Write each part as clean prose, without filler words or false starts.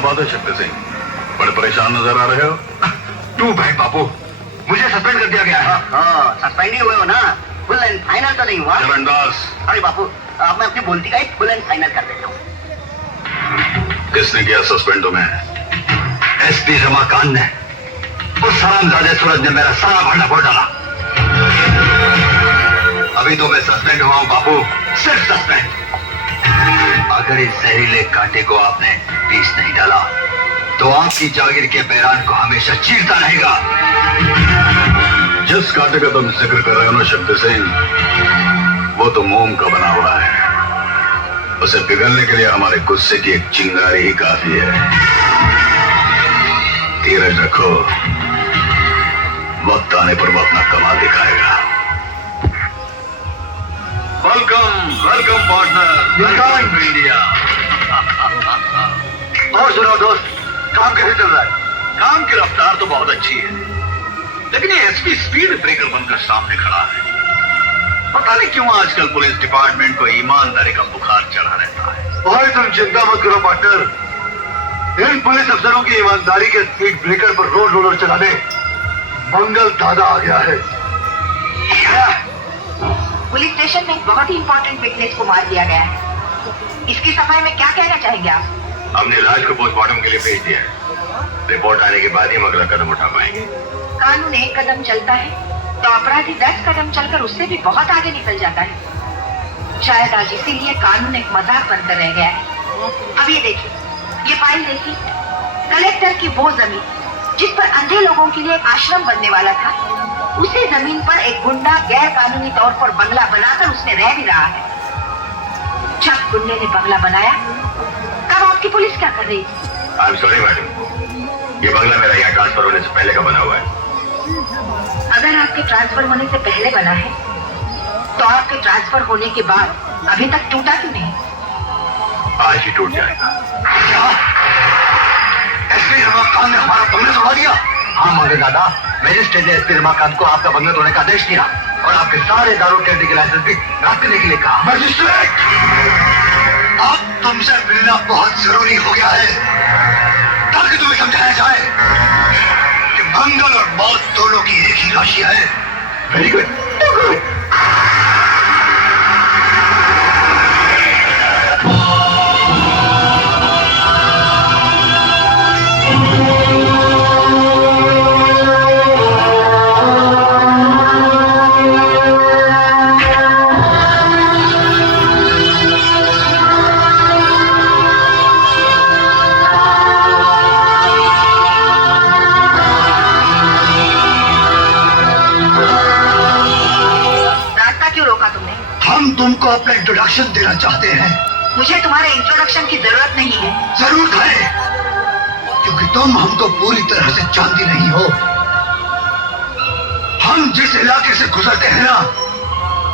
बात है शक्ति सिंह, बड़े परेशान नजर आ रहे हो? टू बैक बापू, मुझे सस्पेंड कर दिया गया है। सस्पेंड ही हुए हो ना, फुल एंड फाइनल तो नहीं हुआ। चरणदास, अरे बापू, अब मैं अपनी बोलती का एक फुल एंड फाइनल कर देता हूँ। किसने किया सस्पेंड तुम्हें? एसपी रमाकांत ने। उस हरामजादे सूरज ने मेरा सारा भांडा फोड़ डाला। अभी तो मैं सस्पेंड हुआ हूँ बापू, सिर्फ सस्पेंड। अगर इस जहरीले कांटे को आपने पीस नहीं डाला तो आपकी जागीर के बैरान को हमेशा चीरता रहेगा। जिस कांटे का तुम जिक्र कर रहे हो ना शक्ति सिंह, वो तो मोम का बना हुआ है। उसे पिघलने के लिए हमारे गुस्से की एक चिंगारी ही काफी है। धीरज रखो, वक्त आने पर वो अपना कमाल दिखाएगा। Welcome partner, welcome to India. और सुनो दोस्त, काम कैसे चल रहा है? काम की रफ्तार तो बहुत अच्छी है, लेकिन ये एसपी स्पीड ब्रेकर बनकर सामने खड़ा है। पता नहीं क्यों आजकल पुलिस डिपार्टमेंट को ईमानदारी का बुखार चढ़ा रहता है। भाई तुम चिंता मत करो पार्टनर, इन पुलिस अफसरों की ईमानदारी के स्पीड ब्रेकर पर रोड रोलर चलाने मंगल दादा आ गया है। पुलिस स्टेशन में एक बहुत ही इंपॉर्टेंट विटनेस को मार दिया गया है। इसकी सफाई में क्या कहना चाहेंगे आप? हमने लाश को पोस्टमार्टम के लिए भेज दिया है। रिपोर्ट आने के बाद ही हम अगला कदम उठा पाएंगे। कानून एक कदम चलता है तो अपराधी 10 कदम चलकर उससे भी बहुत आगे निकल जाता है। शायद आज इसीलिए कानून एक मजाक बनकर रह गया है। अब ये देखिए, ये फाइल देखिए। कलेक्टर की वो जमीन जिस पर अंधे लोगों के लिए एक आश्रम बनने वाला था, उसी जमीन पर एक गुंडा गैर कानूनी तौर पर बंगला बनाकर उसने रह भी रहा है। जब गुंडे ने बंगला बनाया तब आपकी पुलिस क्या कर रही थी? आई एम सॉरी मैडम, ये बंगला मेरा यहाँ ट्रांसफर होने से पहले का बना हुआ है। अगर आपके ट्रांसफर होने से पहले बना है तो आपके ट्रांसफर होने के बाद अभी तक टूटा क्यों नहीं? आज ही टूट जाएगा। एसपी रमाकांत ने हमारा बंगला तोड़ा दिया। हाँ महोदय दादा, मजिस्ट्रेट ने एसपी रमाकांत को आपका बंगला तोड़ने का आदेश दिया और आपके सारे दारू कैंडी के लाइसेंस भी रद्द करने के लिए कहा। मजिस्ट्रेट, अब तुमसे मिलना बहुत जरूरी हो गया है ताकि तुम्हें समझाया जाए कि मंगल और मौत दोनों की एक ही राशि है। Very good, good. हम तुमको अपना इंट्रोडक्शन देना चाहते हैं। मुझे तुम्हारे इंट्रोडक्शन की जरूरत नहीं है। जरूर है, क्योंकि तुम हमको पूरी तरह से जानती नहीं हो। हम जिस इलाके से गुजरते हैं ना,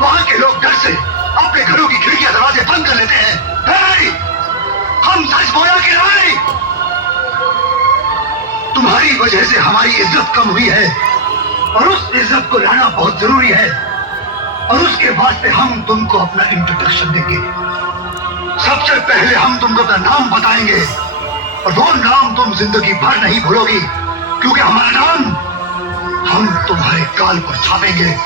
वहां के लोग डर से अपने घरों की खिड़कियां दरवाजे बंद कर लेते हैं। हे, हम सच बोला कि नहीं? तुम्हारी वजह से हमारी इज्जत कम हुई है और उस इज्जत को लाना बहुत जरूरी है, और उसके वास्ते हम तुमको अपना इंट्रोडक्शन देंगे। सबसे पहले हम तुमको अपना नाम बताएंगे और वो नाम तुम जिंदगी भर नहीं भूलोगी, क्योंकि हमारा नाम हम तुम्हारे काल पर छापेंगे।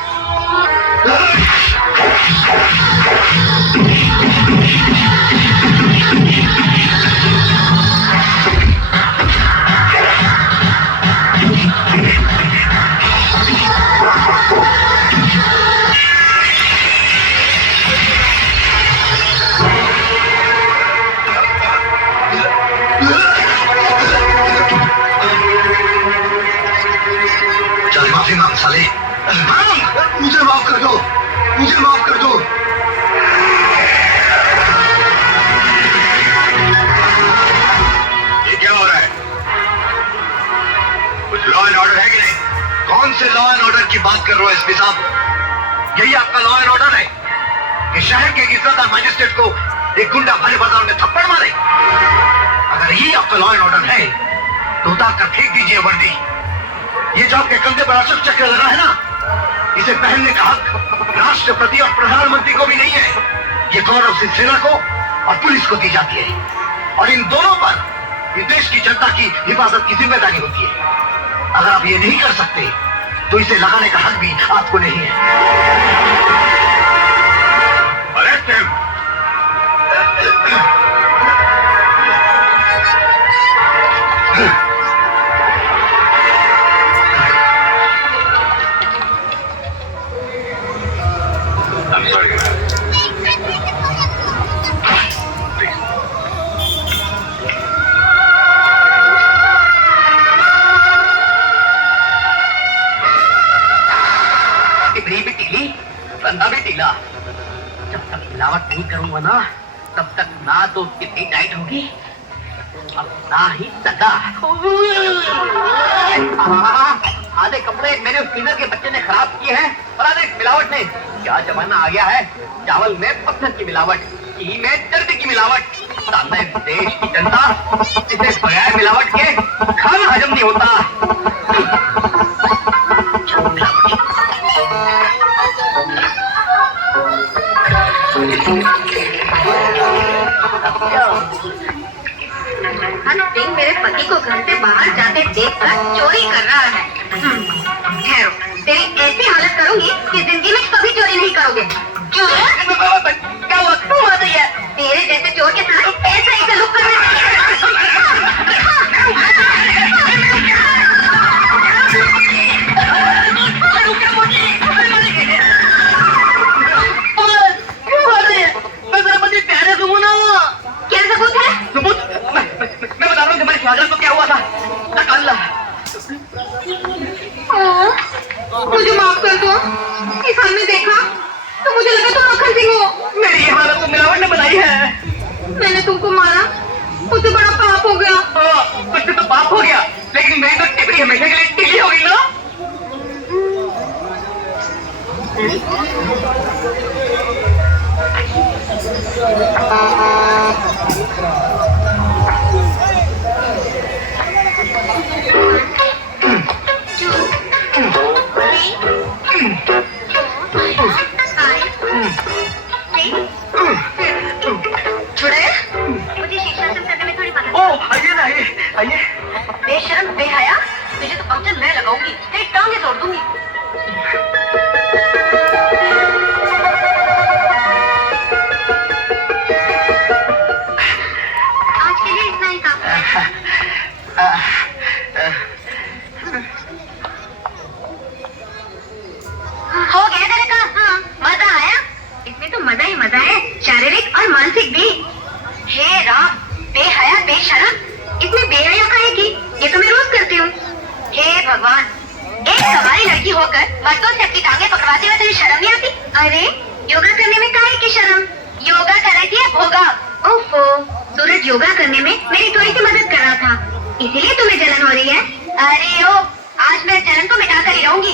माफी मांग साले, मुझे माफ कर दो, मुझे माफ कर दो। ये क्या हो रहा है? कुछ लॉ एंड ऑर्डर है कि नहीं? कौन से लॉ एंड ऑर्डर की बात कर रहे हो एसपी साहब? यही आपका लॉ एंड ऑर्डर है कि शहर के इज्जतदार मजिस्ट्रेट को एक गुंडा भरे बाजार में थप्पड़ मारे? अगर यही आपका लॉ एंड ऑर्डर है तो उतार कर फेंक दीजिए वर्दी। ये जो आपके कंधे पर अशोक चक्र लगा है ना, इसे पहनने का हक राष्ट्रपति और प्रधानमंत्री को भी नहीं है। ये गौरव सिर्फ सेना को और पुलिस को दी जाती है, और इन दोनों पर इस देश की जनता की हिफाजत की जिम्मेदारी होती है। अगर आप ये नहीं कर सकते तो इसे लगाने का हक भी आपको नहीं है। Arrest him. I'm sorry. टिकली भी टिकली, बंदा भी टिकला। जब तक मिलावट नहीं करूंगा ना, तब तक ना तो कितनी टाइट होगी और ना ही तदा। आधे कपड़े मेरे स्पिनर के बच्चे ने खराब किए हैं और आधे मिलावट ने। क्या जमाना आ गया है, चावल में पत्थर की मिलावट, घी में दर्द की मिलावट। सामने देश की जनता जिसे बगैर मिलावट के खाना हजम नहीं होता। हस्तिंग मेरे पति को घर से बाहर जाते देखकर चोरी कर रहा है। ठहरो, तेरी ऐसी हालत करूंगी कि जिंदगी में कभी चोरी नहीं करोगे। क्या हुआ, क्यों आ गई है? तेरे जैसे चोर के साथ ऐसा ही सलूक करना क्या सबूत है? सबूत? मैं बता रहा हूँ तुम्हारी शाहजहां को क्या हुआ था। अल्लाह, मुझे माफ कर दो। इस हाल में देखा तो मुझे लगा तुम मक्खन सिंह हो। मेरी ये हालत तो मिलावट ने बनाई है। मैंने तुमको मारा, मुझे बड़ा पाप हो गया। कुछ तो पाप हो गया, लेकिन मेरी तो टिकली हमेशा के लिए टिकली हो गई ना। मुझे शीर्षासन करने में थोड़ी मदद। ओ, आइए ना, आइए। बेशर्म बेहया, तुझे तो पंक्चर मैं लगाऊंगी, तेरी टांगे तोड़ दूंगी। आज के लिए इतना ही काफी है। हो गया तेरे का? हाँ, मजा आया? इसमें तो मजा ही मजा है, शारीरिक और मानसिक भी। हे राम, बेहया बेशरम, इसमें बेहया का है कि ये तो मैं रोज करती हूँ। हे भगवान, एक सवारी लड़की होकर मर्दों से अपनी टांगे पकड़वाते हुए तुझे शर्म नहीं आती? अरे योगा करने में काहे की शर्म? योगा कर रही थी या भोगा? ओफो, सूरज योगा करने में मेरी थोड़ी सी मदद कर रहा था, इसीलिए तुम्हें जलन हो रही है। अरे ओ, आज मैं जलन को मिटा कर ही रहूंगी।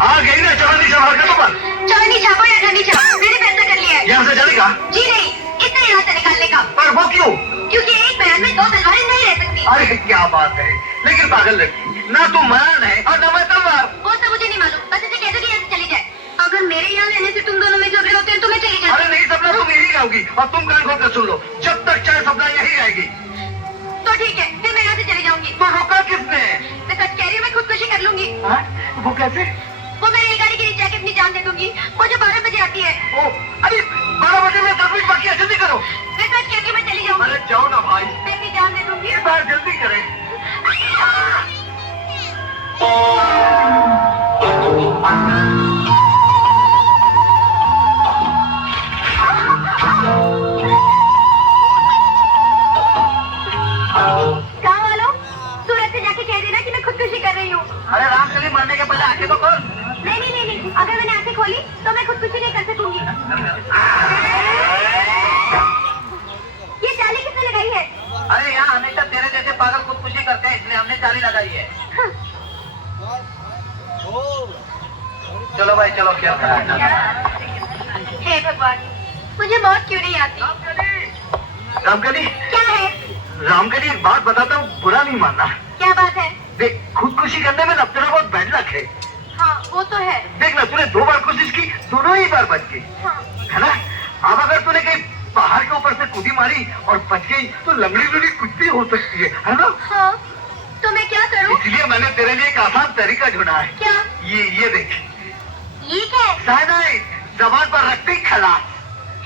आ गई ना चौनी चौहान का पर। चौनी छापो या ठंडी छापो, मैंने फैसला कर लिया है। यहाँ से चलेगा? जी नहीं, इतना यहाँ से निकालने का। पर वो क्यों? क्योंकि एक बैल में दो तलवारें नहीं रह सकती। अरे क्या बात है, लेकिन पागल लड़की, ना तू मरण है और ना मैं तलवार। वो सब मुझे नहीं मालूम, बस इसे कह दो कि यहाँ से चली जाए। अगर मेरे यहाँ रहने से तुम दोनों में झगड़े होते हैं तो मैं चली अरे जाती। नहीं सपना, तुम यही रहोगी और तुम कान खोल कर सुन लो, जब तक चाहे सपना यही रहेगी। तो ठीक है, फिर मैं यहाँ से चली जाऊंगी। तो रोका किसने? मैं सच कह रही हूँ, मैं खुदकुशी कर लूंगी। हाँ? वो कैसे? वो मैं रेलगाड़ी के नीचे आके अपनी जान दे दूंगी। वो जो 12 बजे आती है। ओ, अरे 12 बजे में 10 मिनट बाकी है, जल्दी करो। मैं सच कहती हूँ, मैं चली जाऊंगी। अरे जाओ ना भाई, मैं अपनी जान दे दूंगी। इस बार जल्दी करें। गाँव वालों, सूरज से जाके कह देना कि मैं खुदकुशी कर रही हूँ। अरे रामकली मरने के पहले आंखें तो खोल। नहीं, अगर मैंने आंखें खोली तो मैं खुदकुशी नहीं कर सकूंगी। ये जाली किसने लगाई है? अरे यहाँ हमेशा तेरे जैसे पागल खुदकुशी करते हैं, इसलिए हमने जाली लगाई है। चलो भाई चलो, क्या करना है? हे भगवान, मुझे मौत क्यों नहीं आती? रामकली, क्या है? रामकली एक बात बताता हूँ, बुरा नहीं मानना। क्या बात है? देख, खुदकुशी करने में लगता है बहुत बैड लक है। हाँ, वो तो है। देख ना, तूने 2 बार कोशिश की, दोनों ही बार बच गई, हाँ। है ना? अब अगर तूने कहीं पहाड़ के ऊपर से कूदी मारी और बच गई तो लंगड़ी लुड़ी कुछ भी हो सकती है ना? हाँ, तो मैं क्या करूं? इसलिए मैंने तेरे लिए एक आसान तरीका ढूंढा है। क्या? ये देख, ये क्या है? साइनाइड, जबान पर रखते ही खलास।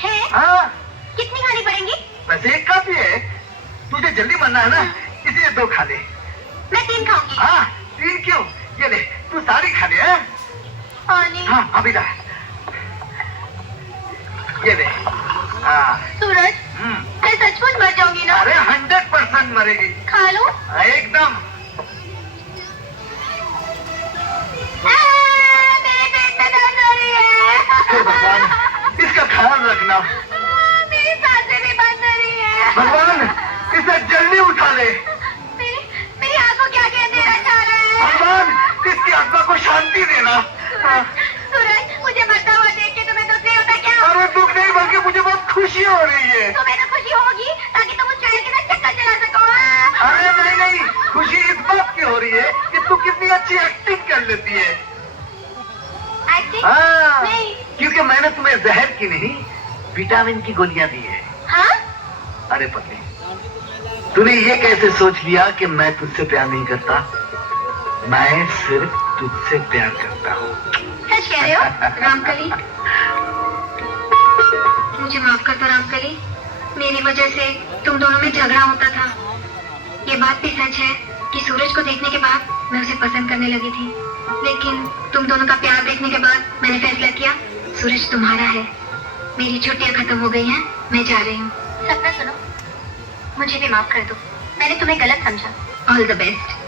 है? हाँ, कितनी खानी पड़ेंगी? वैसे एक काफी है, तुझे जल्दी मरना है ना, इसलिए 2 खा ले। मैं 3 खाऊंगी। हाँ, 3 क्यों? ये ले, तू सारी खा ले। पानी। हाँ, अभी ला, ये ले। हाँ। सूरज, मैं सचमुच मर जाऊंगी ना? अरे 100% मरेगी। खा लो। एकदम। मेरे पेट में दर्द हो रही है। भगवान, इसका ख्याल रखना। मेरी सांसें भी बंद हो रही है। भगवान, इसे जल्दी उठा ले। मेरी आंख को क्या कह देना चाह रहा है? भगवान, इसकी आत्मा को शांति देना। सूरज, मुझे मरता हुआ देख के तुम्हें दुख नहीं होता क्या? अरे दुख नहीं, बल्कि मुझे बहुत खुशी हो रही है। तुम्हें तो खुशी होगी ताकि तुम उस शहर के साथ चक्कर चला सको। अरे नहीं, खुशी इस बात की हो रही है कि तू कितनी अच्छी एक्टिंग कर लेती है। एक्टिंग? हाँ, नहीं। क्योंकि मैंने तुम्हें जहर की नहीं, विटामिन की गोलियां दी है। हाँ? अरे पत्नी, तूने ये कैसे सोच लिया कि मैं तुझसे प्यार नहीं करता? मैं सिर्फ तुझसे प्यार करता हूँ। सच कह रहे हो? रामकली, मुझे माफ कर दो रामकली। मेरी वजह से तुम दोनों में झगड़ा होता था। ये बात भी सच है कि सूरज को देखने के बाद मैं उसे पसंद करने लगी थी, लेकिन तुम दोनों का प्यार देखने के बाद मैंने फैसला किया सूरज तुम्हारा है। मेरी छुट्टियां खत्म हो गई हैं, मैं जा रही हूँ। सपना सुनो, मुझे भी माफ कर दो, मैंने तुम्हें गलत समझा। All the best.